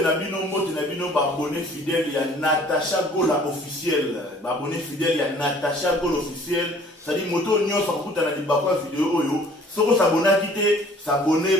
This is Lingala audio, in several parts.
mbote na bino abonné fidèle ya Natacha Gola officiel. Abonné fidèle ya Natacha Gola officiel. C'est-à-dire moto nyonso akutana libakwa vidéo oyo. Soko s'abonner quitté, s'abonner,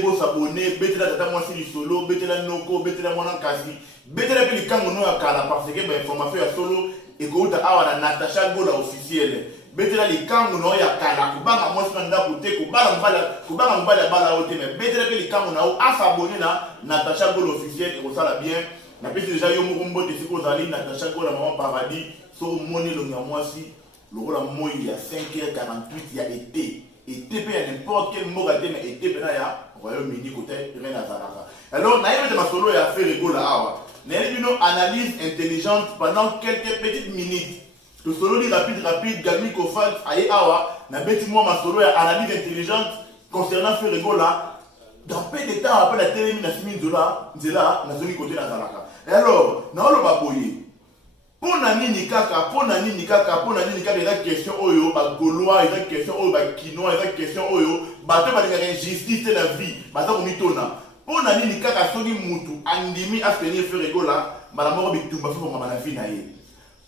betela tata moi si solo, betela noko, betela mwana kasi. Betela pe likango no akala parce que ben information ya solo et kouta awa na Natacha Gola officiel. Betela likango no ya kala kubanga moi skanda kute kubanga mbala bala ote mais betela pe likango na a s'abonner na Natacha Gola officiel et ko sala bien. Na pesi déjà yo moko te siko zali Natacha Gola maman paradis so moni lo nya moi si le rôle moi il y a 5h48 il y a été. Et TP à n'importe quel mot à dire, mais et TP là, Royaume-Uni, côté rien à Zaraka. Alors, Naïm de ma solo et a fait rigolo là. Naïm une analyse intelligente pendant quelques petites minutes. Le solo dit rapide, Gami Kofal, aïe awa, n'a bêti moi ma solo et analyse intelligente concernant ce rigolo là. Dans peu de temps après la télé, n'a fini de là, n'a zone côté à Zaraka. Et alors, n'a le baboye. Pona nini kaka eza question oyo ba gaulois eza question oyo ba kinois eza question oyo bato balingaka injustice na vie baza komitona pona nini kaka soki mutu andimi astenir feregola mbala moko bitumba fo mama na vie na ye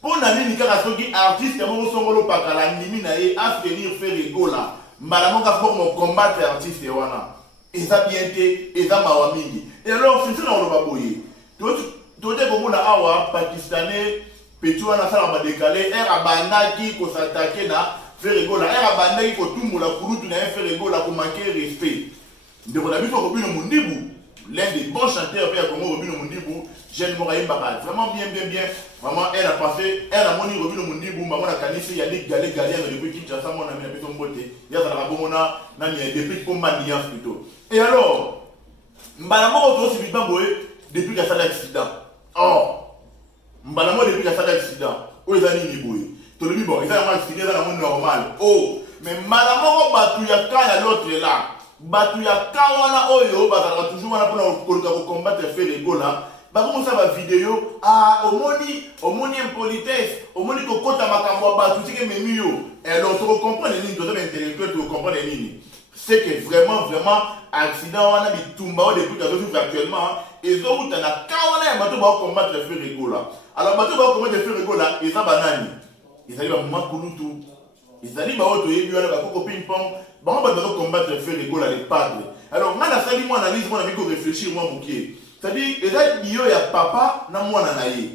pona nini kaka soki artiste moko songolo pakala andimi na ye astenir feregola mbala moko fo mo combattre artiste wana eza bien te eza mawa mingi et alors c'est ça on va boyer tote komona awa pakistanais Petua na sala ba décalé era bandaki ko s'attaquer na Ferregola era bandaki ko tumula kurutu na Ferregola ko manquer respect de la biso ko bino mundibu l'un des bons chanteurs père Congo Robino Mundibu jeune Moraïm Bakal vraiment bien vraiment elle a passé elle a moni Robino Mundibu maman la kanisi ya lig galé depuis Kinshasa mon ami na biso mbote ya za la bomona na mi depuis combat alliance plutôt et alors mbala moko to si bibamboé depuis que ça l'accident Mbalamo depuis qu'il y a cet accident, où est-ce qu'il y a eu? Tout le monde, bon, il y a un accident dans le monde normal. Oh, mais Malamo, Batouya, l'autre est là. Batouya, Kawana, Oyo, Batouya, toujours pour combattre les faits de là. Comment ça va vidéo? Ah, au moni impolitesse, au moni Kokota Makambo, Batouya, qui est mieux. Et alors, tu comprends les lignes, tu es intellectuel, tu comprends les lignes. C'est que vraiment, accident, on a mis Tumba depuis que tu as actuellement. Et ils ont eu un kawana et bateau combattre les feux rigoles là. Alors, bateau va combattre les feux rigoles là, ils ont banani. Ils arrivent à Makulutu. Ils arrivent à Oto et Buana, à Coco Ping Pong. Bah, on va combattre les feux rigoles là, les padres. Alors, moi, la salle, moi, analyse, moi, on a mis qu'on réfléchir, moi, bouquet. C'est-à-dire, il y a Dio, il y a papa, na moi, nanaye.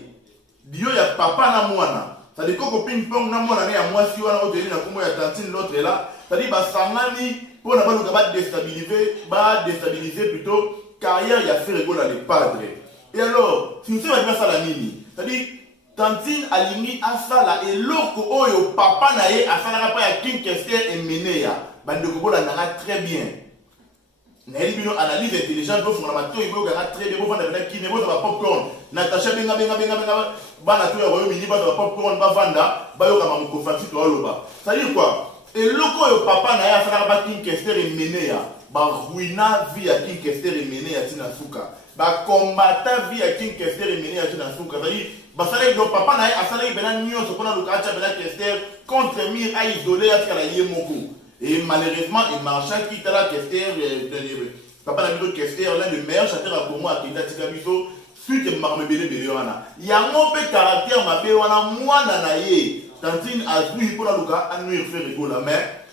Dio, il y a papa, na moi, c'est-à-dire, Coco Ping Pong, na moi, nanaye, à moi, si on a Oto et na Kumo, il y a Tantine, l'autre est là. C'est-à-dire, bah, Sangani, pour n'a pas le déstabiliser plutôt. Carrière, il y a fait rigolo à les padres. Et alors, si vous savez ça la mini, c'est-à-dire, Tantine Alimi a ça là, et l'autre, oh, papa naïe, a ça là, pas à King Kester et Ménéa. Bande de Kobola n'a très bien. N'a une analyse intelligente, vous faites un il faut gagner très bien, vous faites un qui ne va pas popcorn. Natacha benga, bana tout le Royaume-Uni, va popcorn, va vanda, va yoka mamoko fati, toi, loba. C'est-à-dire quoi? Et l'autre, papa naïe, a ça là, pas King Kester et Ménéa. Ba ruina vie à King Kester et mené à Tinasuka. Ba combattant vie à King Kester et mené à Tinasuka. C'est-à-dire, ba salé donc papa na a salé bena nyo so kona lukacha bena Kester contre Mir a isolé à la Yemoko. Et malheureusement, il marcha qui tala Kester papa na bito Kester l'un des meilleurs chanteurs à Congo à Kinda Tikabiso suite marme belé belé wana. Yango pe caractère mabe wana mwana na ye. Tantine azui pour la luka anuir faire rigola mais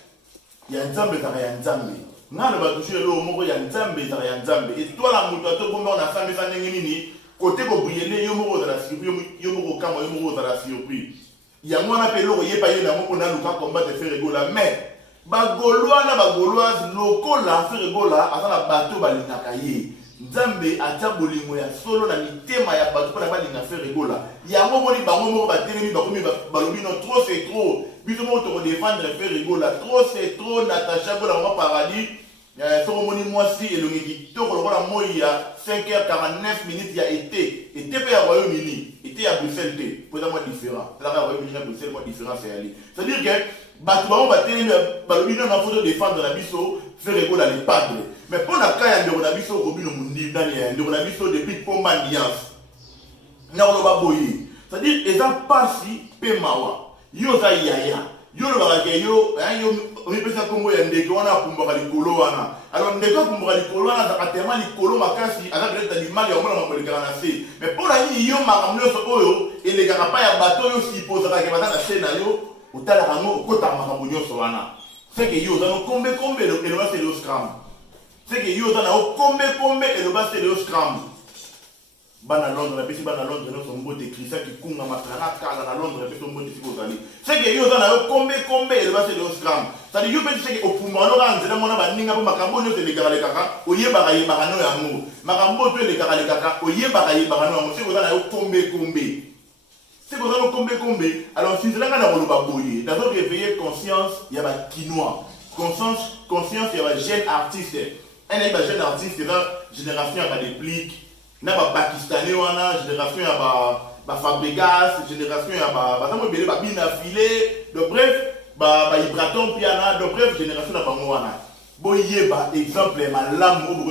il y a nzambe za ya nzambe. Nana va toucher le mot ya nzambe ya nzambe et toi la moutato comme on a fait ça nini côté ko briller yo moko za la surprise yo moko kama yo moko za la surprise ya mwana pe lo ye pa ye na moko na luka combat de faire rigola mais ba gaulois na ba gauloise lokola faire rigola azala bato balinaka ye nzambe atia bolingo ya solo na mitema ya bato pona balinga faire rigola ya moko ni bango moko batelemi bakomi balobi no trop c'est trop biso moko to défendre faire rigola trop c'est trop Natacha Gola maman paradis. Soromoni moi si et le midi, tout le monde moi il y a 5h49 minutes il y a été pas à Royaume-Uni, était à Bruxelles, pour moi différent. Là à Royaume-Uni à Bruxelles moi différent c'est aller. C'est-à-dire que Batouba on va tenir balobino na photo défendre la biso faire rigoler les padres. Mais pour la cas de la biso Robino Mundi Daniel, de la biso depuis combat alliance. Na on va boyer. C'est-à-dire ils ont passé pemawa. Yo za yaya. Yo le bagayo yo on peut ça Congo ya ndeke wana kumba likolo wana alors ndeko kumbuka likolo wana azaka tellement likolo makasi aza peut-être l'image ya omona makolekaka na se mais mpo na nini yo makambo nyonso oyo elekaka pa ya bato oyo supposaka ke baza na se na yo otalaka yango okotaka makambo nyonso wana seke yo oza no kombekombe eloba sele yo scram seke yo oza na yo kombekombe eloba sele yo scram bana Londres napesi bana Londres nyonso mbote Christian kikunga matrana kala na Londres napesi mbote siko ozali seke yo oza na yo kombekombe eloba sele yo scram c'est-à-dire yo mpe seke opuma oloka nzela mona baninga mpo makambo nyonso elekalekaka oyebaka no yango makambo to elekalekaka oyebaka no yango seke oza na yo kombekombe seke oza no kombekombe alors sinzelanga na koloba boye nazo réveiller conscience ya bakinois conscience ya bajeune artiste ene ye bajeune artiste eza génération ya badéplique na bapakistanais wana génération ya Fabregas génération ya baza mo ebele babina file de bref Ibraton piana de bref génération na bango wana boyeba exemple malamu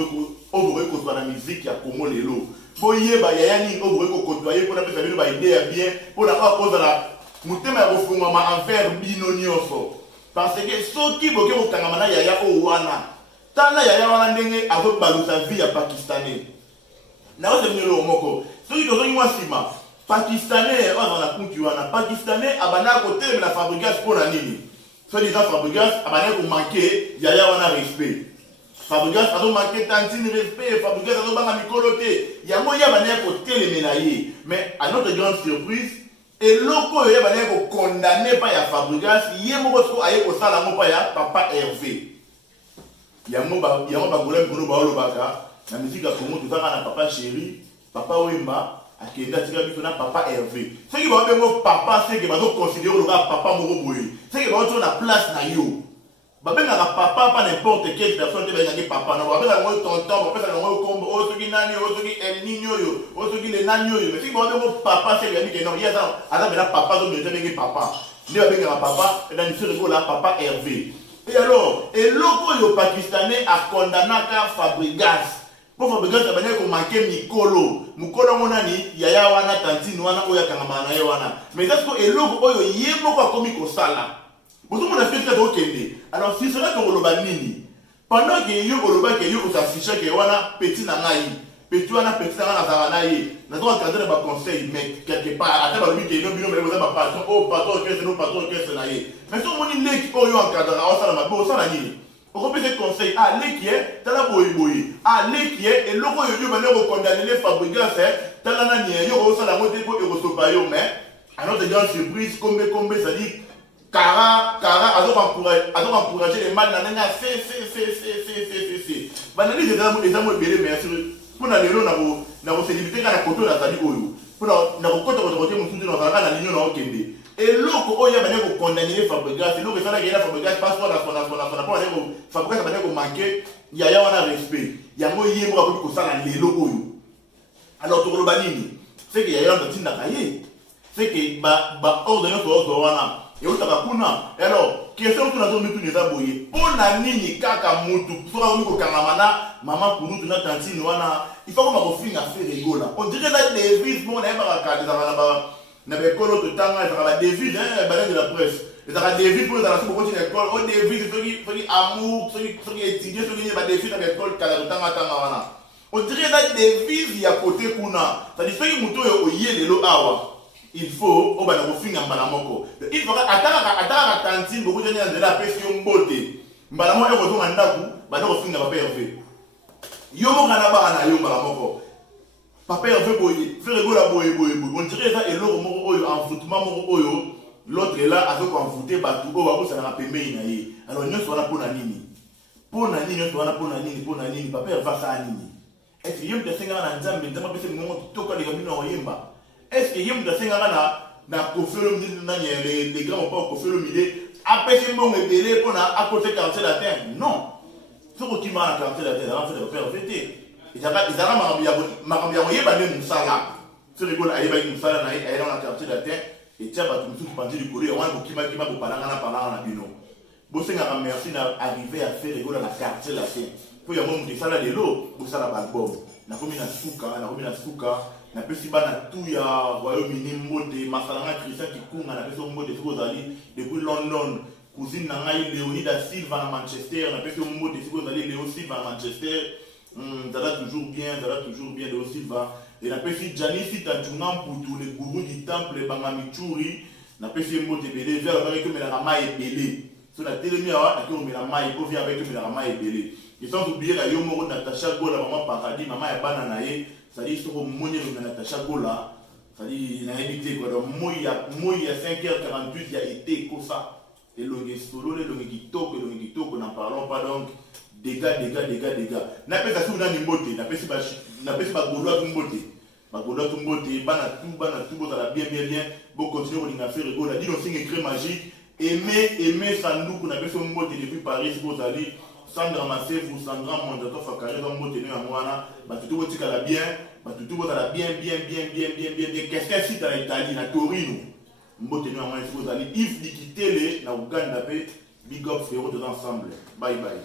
obokoki kozwa na musique ya Congo lelo boyeba yaya nini obokoki kokotoye mpona pesa bino baide ya bien mpona kaka kozala motema ya kofungwama envers bino nyonso parce que soki boke kokangama na yaya oyo wana tala yaya wana ndenge azobalusa vie ya pakistanais naosemnyelo moko soki tozongi mwa nsima pakistanais oyo azala na kunki wana pakistanais abandaka kotelemela Fabregas mpo na nini so déjà Fabregas abandaki komanke yaya wana respect Fabregas azomanke tantine respect Fabregas azobanga mikolo te yango ye abandaki kotelemela ye mais à notre grande surprise eloko oyo ye abandaki kokondane pa ya Fabregas ye moko siko aye kosala yango pa ya papa Hervé yango bagola mikolo baolobaka na musique ya Congo tozaka na papa chéri papa Wemba akenda tika biso na papa Hervé seki babengo papa seki bazoconsidere oloka papa moko boye seki baotiona na place na yo babengaka papa pa n'importe quelle personne te bengaki papa na babengaka yango tonton bapesaka yango kombo oyo soki nani oyo soki el nini oyo oyo soki le nani oyo mais seki babengo papa seki yabike non ye aza bena papa azomete bengi papa nde babengaka papa na misiri ekola papa Hervé et alors eloko oyo pakistanais akondamnaka Fabregas pour Fabregas abandaki komanke mikolo monani yaya wana tantine wana oyo akangama na ye wana mais est-ce que eloko oyo ye moko akomi kosala bozomona fete tokende alors si cela tokoloba nini pendant que yo olobaki yo osafishaki wana petit na ngai petit wana petit na ngai nazala na ye nazokakadre baconseil mais quelque part ata balobi ke ino bino mele boza bapatron o patron orchestre no patron orchestre na ye mais so omoni leki oyo encadrera osala mabe osala nini okopesa conseil leki ye tala boyeboye leki ye eloko oyo yo bandaki kokondamnele Fabregas tala nani yo okosala yango te mpo ekosopa yo mais à notre grande surprise kombe c'est-à-dire Kara azoencourager les mal na ndenge ya se banalise eza mo ebele mais mpona lelo na koselibite kaka na koto nazali oyo mpona na kokota kote mosusu nazalaka na linio na okende eloko oyo abandaki kokondamnele Fabregas eloko esalaki ye na Fabregas passeport na sona mpo Fabregas abandaki komanke yaya wana respect yango ye moko akoki kosala lelo oyo alors tokoloba nini seke yaya wana tatindaka ye seke baordre nyonso ozwa wana eutaka kuna alors question tuna zo mitu neza boye pona nini kaka mutu soka omi kokangama na mama kurutu na tantine wana il faut koma kofinga fe rigola on dirait la devise bon na yebaka kaka ezaka na bekolo totanga ezaka ba devise balai de la presse ezaka devise mpo ezala soki okoti na ekole o devise soki amour soki étudier soki nye ba devise na bekole kala totanga wana on dirait la devise ya kote kuna c'est-à-dire soki mutu oyo oye lelo awa il faut obana kofinga mbala moko il faut ataka tantine beaucoup de gens nzela apesi yo mbote mbala moko ekozonga ndaku bana kofinga papa Hervé yo moko na baka na yo mbala moko papa Hervé boye feregola boye on dirait ça eloko moko oyo envoûtement moko oyo l'autre là azoko envoûter batu oyo bakosala na pembeni na ye alors nyonso wana mpona nini papa Hervé asala nini est-ce que ye mutu asengaka na nzambe apesi mongo kitoko aleka bino oyemba est-ce que yemu tasengaka na kofelo mide na les grands pas kofelo mide apesi mbongo ebele mpona akote quartier latin non soko okima na quartier latin ezaka mfete bapere fete ezaka makambo ya koyeba nde mosala ferigol ayebaki mosala na ye ayelaka na quartier latin etia bato mosusu pandi likolo ya wana bokimakima bopalanga na bino bosengaka merci na arrive ya ferigol na quartier latin mpo yango moto esala lelo bosala baalbum nakomi na suka napesi bana tout ya Royaume-Uni mbote masalanga Christian kikunga napesi mbote soki ozali depuis London cousine na ngai Léonie da Silva na Manchester, na pesi mbote si vous allez Léo Silva na Manchester, ça va toujours bien Léo Silva. Et na pesi Janice Tanchunga Mputu le gourou du temple Bangamichuri, na pesi mbote belé vers avec que la mai belé. So na telemi awa na ko mela mai ko via avec que la mai belé. Et sans oublier la Yomoro Natacha Gola maman paradis maman ya bana na ye, ça dit sur monye na Natacha Gola. C'est-à-dire, il a évité quoi. Donc, moi, il y a 5h48, il y a été comme ça. Et l'on est solo, l'on est kitoko, n'en parlons pas donc. Dégâts. N'a pas ça, dans une beauté. N'a pas ça, Bagodoua Tumbote. Bagodoua Tumbote, Bana tout, ça va bien. Bon, continuer à faire rigoler. Dit, on signe écrit magique. Aimer Sandou, qu'on appelle son mot depuis Paris, si vous allez. Sandra Massef ou Sandra Mondato Fakare dans mon tenue à moi, tout le monde bien. Tout le monde bien. Qu'est-ce que c'est dans l'Italie, dans Torino? Mbotenu à moi, il faut aller. If Dikitele, na Uganda, big up, frérot, de l'ensemble. Bye bye.